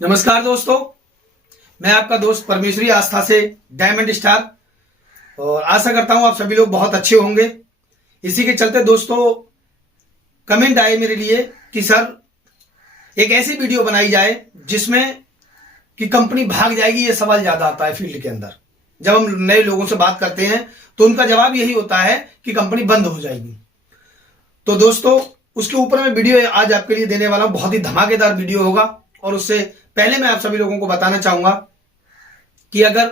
नमस्कार दोस्तों, मैं आपका दोस्त परमेश्वरी आस्था से डायमंड स्टार। और आशा करता हूं आप सभी लोग बहुत अच्छे होंगे। इसी के चलते दोस्तों कमेंट आए मेरे लिए कि सर एक ऐसी वीडियो बनाई जाए जिसमें कि कंपनी भाग जाएगी। ये सवाल ज्यादा आता है फील्ड के अंदर। जब हम नए लोगों से बात करते हैं तो उनका जवाब यही होता है कि कंपनी बंद हो जाएगी। तो दोस्तों उसके ऊपर मैं वीडियो आज आपके लिए देने वाला हूं। बहुत ही धमाकेदार वीडियो होगा। और उससे पहले मैं आप सभी लोगों को बताना चाहूंगा कि अगर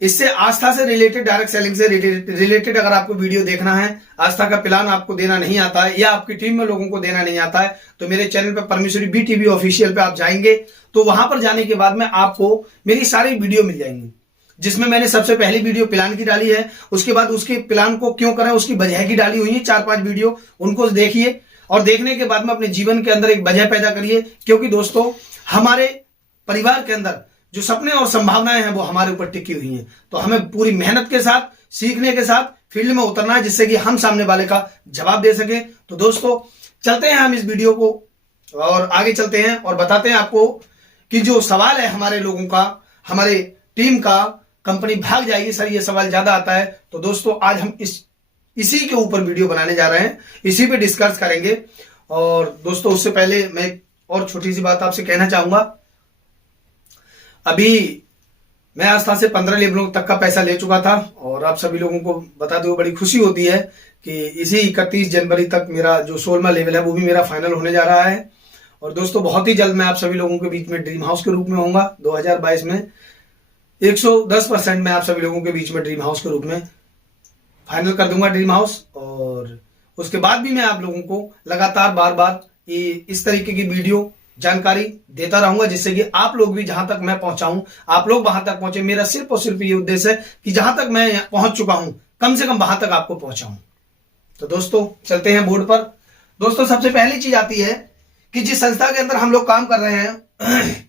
इससे आस्था से रिलेटेड, डायरेक्ट सेलिंग से रिलेटेड अगर आपको वीडियो देखना है, आस्था का प्लान आपको देना नहीं आता है या आपकी टीम में लोगों को देना नहीं आता है, तो मेरे चैनल पर परमेश्वरी बी टीवी ऑफिशियल पे आप जाएंगे तो वहां पर जाने के बाद में आपको मेरी सारी वीडियो मिल जाएंगी, जिसमें मैंने सबसे पहली वीडियो प्लान की डाली है। उसके बाद उसके प्लान को क्यों करें उसकी वजह की डाली हुई है 4-5 वीडियो, उनको देखिए और देखने के बाद में अपने जीवन के अंदर एक वजह पैदा करिए। क्योंकि दोस्तों हमारे परिवार के अंदर जो सपने और संभावनाएं हैं वो हमारे ऊपर टिकी हुई हैं। तो हमें पूरी मेहनत के साथ, सीखने के साथ फील्ड में उतरना है, जिससे कि हम सामने वाले का जवाब दे सके। तो दोस्तों चलते हैं हम इस वीडियो को और आगे चलते हैं और बताते हैं आपको कि जो सवाल है हमारे लोगों का, हमारे टीम का, कंपनी भाग जाएगी सर, ये सवाल ज्यादा आता है। तो दोस्तों आज हम इसी के ऊपर वीडियो बनाने जा रहे हैं, इसी पे डिस्कस करेंगे। और दोस्तों उससे पहले मैं और छोटी सी बात आपसे कहना चाहूंगा। अभी मैं आस्था से 15 लेवलों तक का पैसा ले चुका था और आप सभी लोगों को बताते हुए बड़ी खुशी होती है कि इसी 31 जनवरी तक मेरा जो 16वां लेवल है वो भी मेरा फाइनल होने जा रहा है। और दोस्तों बहुत ही जल्द मैं आप सभी लोगों के बीच में ड्रीम हाउस के रूप में होऊंगा। 2022 में 110% मैं आप सभी लोगों के बीच में ड्रीम हाउस के रूप में फाइनल कर दूंगा ड्रीम हाउस। और उसके बाद भी मैं आप लोगों को लगातार बार बार इस तरीके की वीडियो जानकारी देता रहूंगा, जिससे कि आप लोग भी जहां तक मैं पहुंचाऊं आप लोग वहां तक पहुंचे। मेरा सिर्फ और सिर्फ ये उद्देश्य है कि जहां तक मैं पहुंच चुका हूं कम से कम वहां तक आपको पहुंचाऊं। तो दोस्तों चलते हैं बोर्ड पर। दोस्तों सबसे पहली चीज आती है कि जिस संस्था के अंदर हम लोग काम कर रहे हैं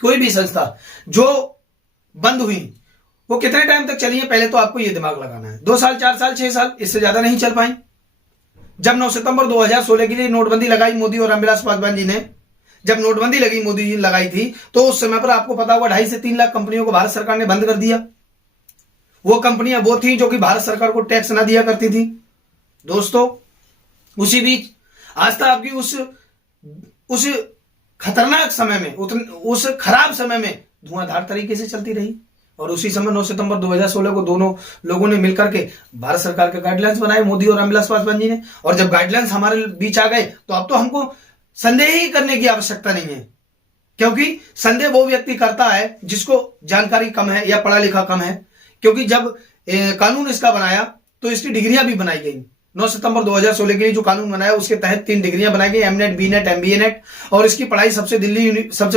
कोई भी संस्था जो बंद हुई वो कितने टाइम तक चली है, पहले तो आपको ये दिमाग लगाना है। 2 साल, 4 साल, 6 साल, इससे ज्यादा नहीं चल पाई। जब 9 सितंबर 2016 के लिए नोटबंदी लगाई मोदी और रामविलास पासवान जी ने, जब नोटबंदी लगी मोदी जी ने लगाई थी, तो उस समय पर आपको पता होगा 2.5 से 3 लाख कंपनियों को भारत सरकार ने बंद कर दिया। वो कंपनियां वो थी जो कि भारत सरकार को टैक्स ना दिया करती थी। दोस्तों उसी बीच आस्था आपकी उस खतरनाक समय में, उस खराब समय में धुआंधार तरीके से चलती रही। और उसी समय 9 सितंबर 2016 को दोनों लोगों ने मिलकर के भारत सरकार के गाइडलाइंस बनाए, मोदी और रामविलास पासवान जी ने। और जब गाइडलाइंस हमारे बीच आ गए तो अब तो हमको संदेह ही करने की आवश्यकता नहीं है, क्योंकि संदेह वो व्यक्ति करता है जिसको जानकारी कम है या पढ़ा लिखा कम है। क्योंकि जब कानून इसका बनाया तो इसकी डिग्रियां भी बनाई गई। 9 सितंबर 2016 के लिए जो कानून बनाया उसके तहत 3 डिग्रियां बनाई गई, एमनेट, बीनेट, एमबीए नेट। और इसकी पढ़ाई सबसे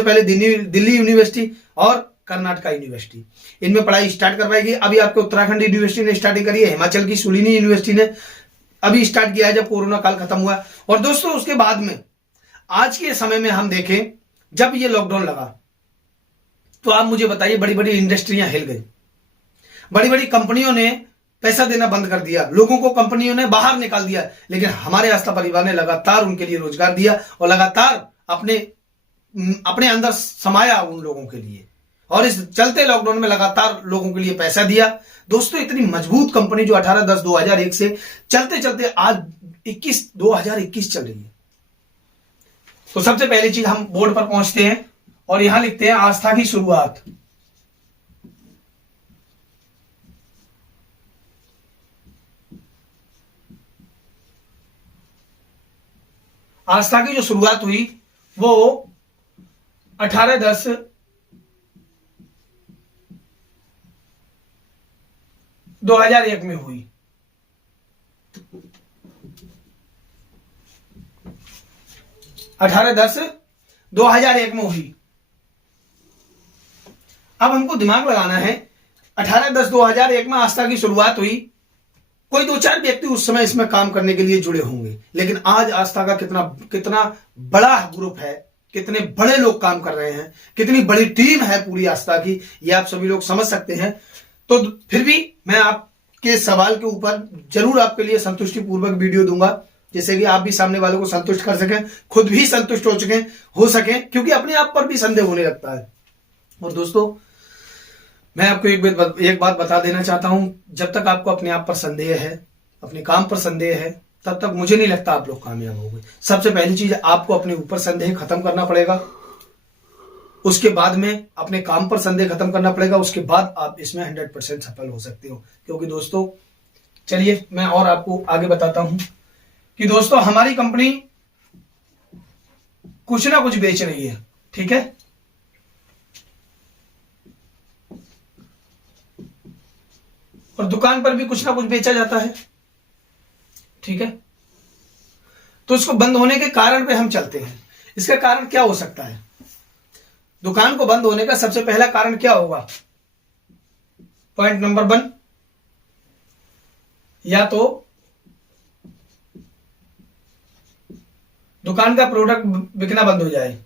पहले दिल्ली यूनिवर्सिटी और कर्नाटका यूनिवर्सिटी, इनमें पढ़ाई स्टार्ट करवाई गई। अभी आपके उत्तराखंड यूनिवर्सिटी ने स्टार्टिंग करी है, हिमाचल की सुलिनी यूनिवर्सिटी ने अभी स्टार्ट किया है जब कोरोना काल खत्म हुआ। और दोस्तों उसके बाद में आज के समय में हम देखें, जब ये लॉकडाउन लगा तो आप मुझे बताइए, बड़ी बड़ी इंडस्ट्रियां हिल गई, बड़ी बड़ी कंपनियों ने पैसा देना बंद कर दिया, लोगों को कंपनियों ने बाहर निकाल दिया। लेकिन हमारे आस्था परिवार ने लगातार उनके लिए रोजगार दिया और लगातार अपने अंदर समाया उन लोगों के लिए। और इस चलते लॉकडाउन में लगातार लोगों के लिए पैसा दिया। दोस्तों इतनी मजबूत कंपनी जो 18/10/2001 से चलते चलते आज 2021 चल रही है। तो सबसे पहली चीज हम बोर्ड पर पहुंचते हैं और यहां लिखते हैं आस्था की शुरुआत। आस्था की जो शुरुआत हुई वो 18/10/2001 में हुई। अठारह 10/2001 में हुई। अब हमको दिमाग लगाना है, 18/10/2001 में आस्था की शुरुआत हुई। कोई 2-4 व्यक्ति उस समय इसमें काम करने के लिए जुड़े होंगे, लेकिन आज आस्था का कितना बड़ा ग्रुप है, कितने बड़े लोग काम कर रहे हैं, कितनी बड़ी टीम है पूरी आस्था की, ये आप सभी लोग समझ सकते हैं। तो फिर भी मैं आपके सवाल के ऊपर जरूर आपके लिए संतुष्टि पूर्वक वीडियो दूंगा जिससे कि आप भी सामने वालों को संतुष्ट कर सकें, खुद भी संतुष्ट हो सकें, क्योंकि अपने आप पर भी संदेह होने लगता है। और दोस्तों, मैं आपको एक बात बता देना चाहता हूं, जब तक आपको अपने आप पर संदेह है, अपने काम पर संदेह है, तब तक मुझे नहीं लगता आप लोग कामयाब होंगे। सबसे पहली चीज, आपको अपने ऊपर संदेह खत्म करना पड़ेगा, उसके बाद में अपने काम पर संदेह खत्म करना पड़ेगा, उसके बाद आप इसमें 100% सफल हो सकते हो। क्योंकि दोस्तों, चलिए मैं और आपको आगे बताता हूं कि दोस्तों, हमारी कंपनी कुछ ना कुछ बेच रही है, ठीक है। और दुकान पर भी कुछ ना कुछ बेचा जाता है, ठीक है। तो इसको बंद होने के कारण पे हम चलते हैं। इसका कारण क्या हो सकता है? दुकान को बंद होने का सबसे पहला कारण क्या होगा? पॉइंट नंबर 1, या तो दुकान का प्रोडक्ट बिकना बंद हो जाए,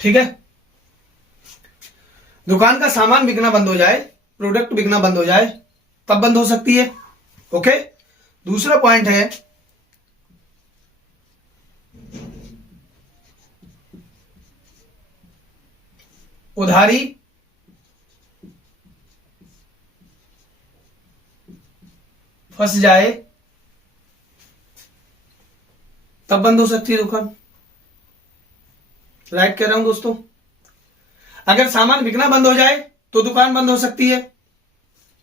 ठीक है। दुकान का सामान बिकना बंद हो जाए, प्रोडक्ट बिकना बंद हो जाए, तब बंद हो सकती है। ओके। दूसरा पॉइंट है, उधारी फंस जाए, तब बंद हो सकती है दुकान। राइट कह रहा हूं दोस्तों? अगर सामान बिकना बंद हो जाए तो दुकान बंद हो सकती है।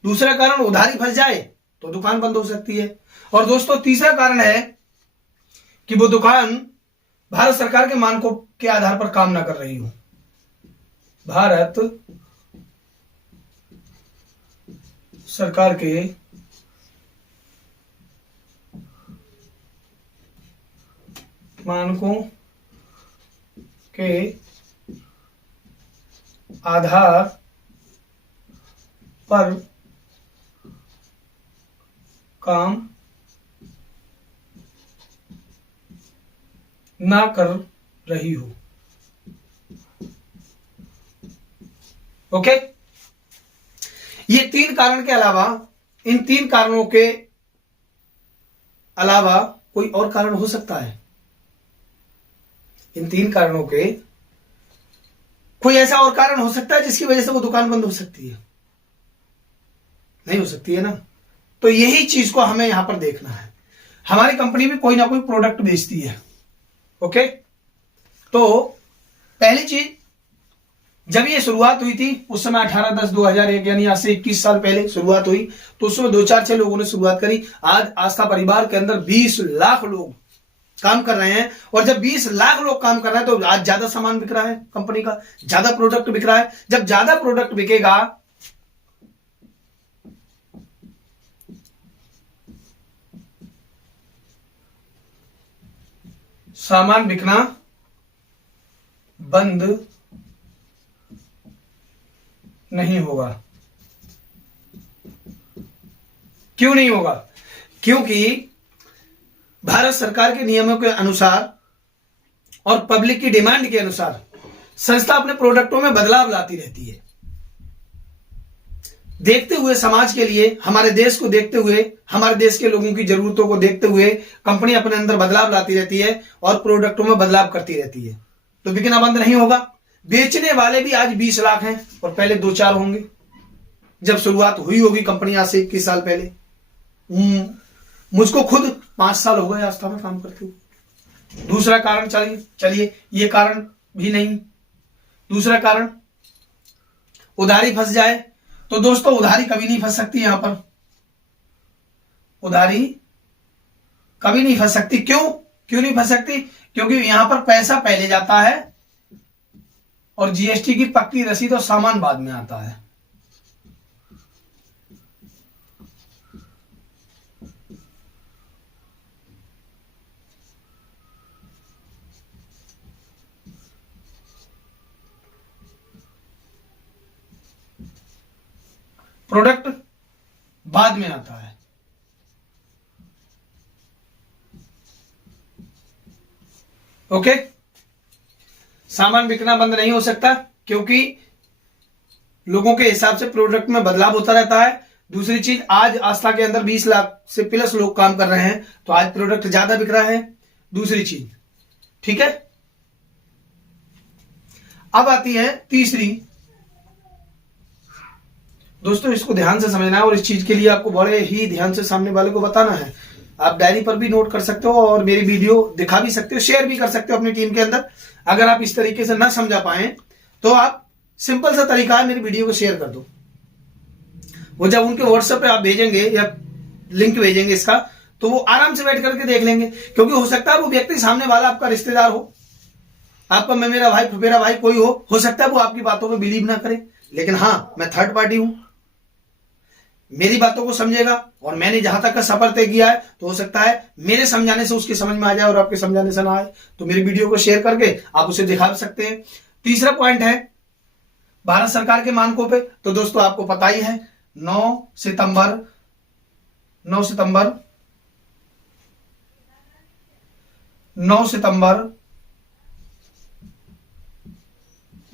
दूसरा कारण, उधारी फंस जाए तो दुकान बंद हो सकती है। और दोस्तों, तीसरा कारण है कि वो दुकान भारत सरकार के मानकों के आधार पर काम ना कर रही हो। भारत सरकार के मानकों के आधार पर काम ना कर रही हो। ओके। ये 3 कारण के अलावा, इन 3 कारणों के अलावा कोई और कारण हो सकता है? इन 3 कारणों के कोई ऐसा और कारण हो सकता है जिसकी वजह से वो दुकान बंद हो सकती है? नहीं हो सकती है ना। तो यही चीज को हमें यहां पर देखना है। हमारी कंपनी भी कोई ना कोई प्रोडक्ट बेचती है। ओके। तो पहली चीज, जब ये शुरुआत हुई थी उस समय 18/10/2001 यानी आज से 21 साल पहले शुरुआत हुई, तो उसमें 2-4-6 लोगों ने शुरुआत करी। आज आस्था परिवार के अंदर 20 लाख लोग काम कर रहे हैं। और जब 20 लाख लोग काम कर रहे हैं तो आज ज्यादा सामान बिक रहा है, कंपनी का ज्यादा प्रोडक्ट बिक रहा है। जब ज्यादा प्रोडक्ट बिकेगा, सामान बिकना बंद नहीं होगा। क्यों नहीं होगा? क्योंकि भारत सरकार के नियमों के अनुसार और पब्लिक की डिमांड के अनुसार संस्था अपने प्रोडक्टों में बदलाव लाती रहती है। देखते हुए समाज के लिए, हमारे देश को देखते हुए, हमारे देश के लोगों की जरूरतों को देखते हुए कंपनी अपने अंदर बदलाव लाती रहती है और प्रोडक्टों में बदलाव करती रहती है। तो बिकना बंद नहीं होगा। बेचने वाले भी आज 20 लाख हैं और पहले 2-4 होंगे जब शुरुआत हुई होगी कंपनी आज से 21 साल पहले। मुझको खुद 5 साल हो गए आस्था में काम करते हुए। दूसरा कारण, चलिए ये कारण भी नहीं। दूसरा कारण, उधारी फंस जाए। तो दोस्तों, उधारी कभी नहीं फंस सकती। यहां पर उधारी कभी नहीं फंस सकती। क्यों नहीं फंस सकती? क्योंकि यहां पर पैसा पहले जाता है और जीएसटी की पक्की रसीद और सामान बाद में आता है। प्रोडक्ट बाद में आता है। ओके। सामान बिकना बंद नहीं हो सकता, क्योंकि लोगों के हिसाब से प्रोडक्ट में बदलाव होता रहता है। दूसरी चीज, आज आस्था के अंदर 20 लाख से प्लस लोग काम कर रहे हैं, तो आज प्रोडक्ट ज्यादा बिक रहा है। दूसरी चीज, ठीक है। अब आती है तीसरी, दोस्तों इसको ध्यान से समझना है और इस चीज के लिए आपको बड़े ही ध्यान से सामने वाले को बताना है। आप डायरी पर भी नोट कर सकते हो और मेरी वीडियो दिखा भी सकते हो, शेयर भी कर सकते हो अपनी टीम के अंदर। अगर आप इस तरीके से ना समझा पाए तो आप सिंपल सा तरीका है, मेरी वीडियो को शेयर कर दो। वो जब उनके व्हाट्सएप पे आप भेजेंगे या लिंक भेजेंगे इसका, तो वो आराम से बैठ करके देख लेंगे। क्योंकि हो सकता है वो व्यक्ति सामने वाला आपका रिश्तेदार हो, आपका मेरा भाई फुफेरा भाई कोई हो सकता है वो आपकी बातों पे बिलीव ना करे, लेकिन हाँ मैं थर्ड पार्टी हूं, मेरी बातों को समझेगा और मैंने जहां तक का सफर तय किया है, तो हो सकता है मेरे समझाने से उसके समझ में आ जाए और आपके समझाने से ना आए, तो मेरी वीडियो को शेयर करके आप उसे दिखा सकते हैं। तीसरा पॉइंट है भारत सरकार के मानकों पे। तो दोस्तों आपको पता ही है 9 सितंबर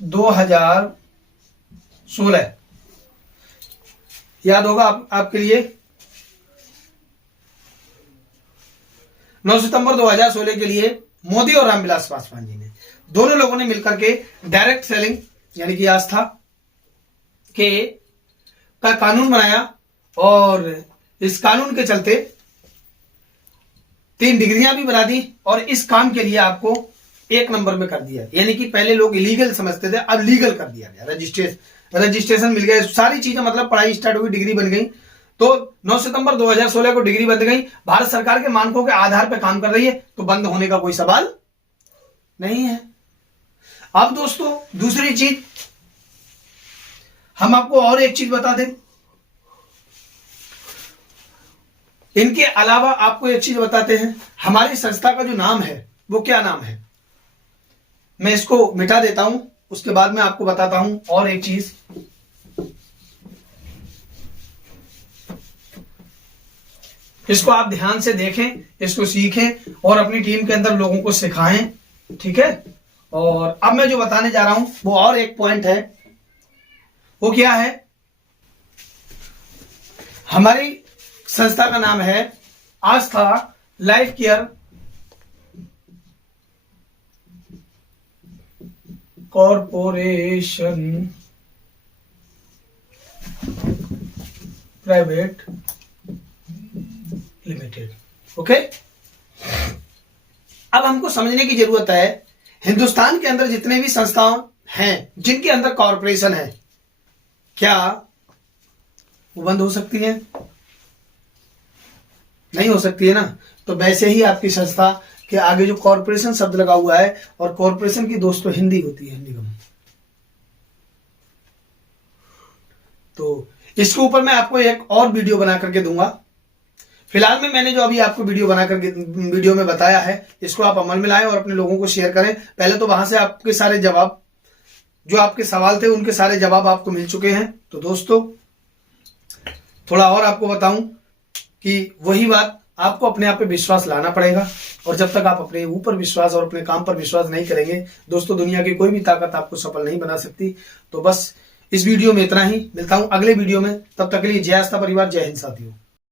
2016 याद होगा आपके लिए। 9 सितंबर 2016 के लिए मोदी और रामविलास पासवान जी ने, दोनों लोगों ने मिलकर के डायरेक्ट सेलिंग यानी कि आस्था का कानून बनाया और इस कानून के चलते 3 डिग्रियां भी बना दी और इस काम के लिए आपको 1 नंबर में कर दिया। यानी कि पहले लोग इलीगल समझते थे, अब लीगल कर दिया गया, रजिस्ट्रेशन मिल गया, सारी चीजें, मतलब पढ़ाई स्टार्ट हुई, डिग्री बन गई। तो 9 सितंबर 2016 को डिग्री बन गई, भारत सरकार के मानकों के आधार पर काम कर रही है, तो बंद होने का कोई सवाल नहीं है। अब दोस्तों दूसरी चीज, हम आपको और एक चीज बता दें, इनके अलावा आपको एक चीज बताते हैं, हमारी संस्था का जो नाम है वो क्या नाम है, मैं इसको मिटा देता हूं, उसके बाद में आपको बताता हूं और एक चीज। इसको आप ध्यान से देखें, इसको सीखें और अपनी टीम के अंदर लोगों को सिखाएं, ठीक है। और अब मैं जो बताने जा रहा हूं वो और एक पॉइंट है, वो क्या है, हमारी संस्था का नाम है Aastha life care corporation private limited. Okay, अब हमको समझने की जरूरत है, हिंदुस्तान के अंदर जितने भी संस्थाएं हैं जिनके अंदर कॉरपोरेशन है, क्या वो बंद हो सकती है? नहीं हो सकती है ना। तो वैसे ही आपकी संस्था के आगे जो कॉरपोरेशन शब्द लगा हुआ है, और कॉरपोरेशन की दोस्तों हिंदी होती है, निगम। तो इसके ऊपर मैं आपको एक और वीडियो बना करके दूंगा। फिलहाल में मैंने जो अभी आपको वीडियो में बताया है, इसको आप अमल में लाएं और अपने लोगों को शेयर करें। पहले तो वहां से आपके सारे जवाब, जो आपके सवाल थे उनके सारे जवाब आपको मिल चुके हैं। तो दोस्तों थोड़ा और आपको बताऊं कि वही बात, आपको अपने आप पे विश्वास लाना पड़ेगा, और जब तक आप अपने ऊपर विश्वास और अपने काम पर विश्वास नहीं करेंगे दोस्तों, दुनिया की कोई भी ताकत आपको सफल नहीं बना सकती। तो बस इस वीडियो में इतना ही, मिलता हूं अगले वीडियो में, तब तक के लिए जय आस्था परिवार, जय हिंद साथियों।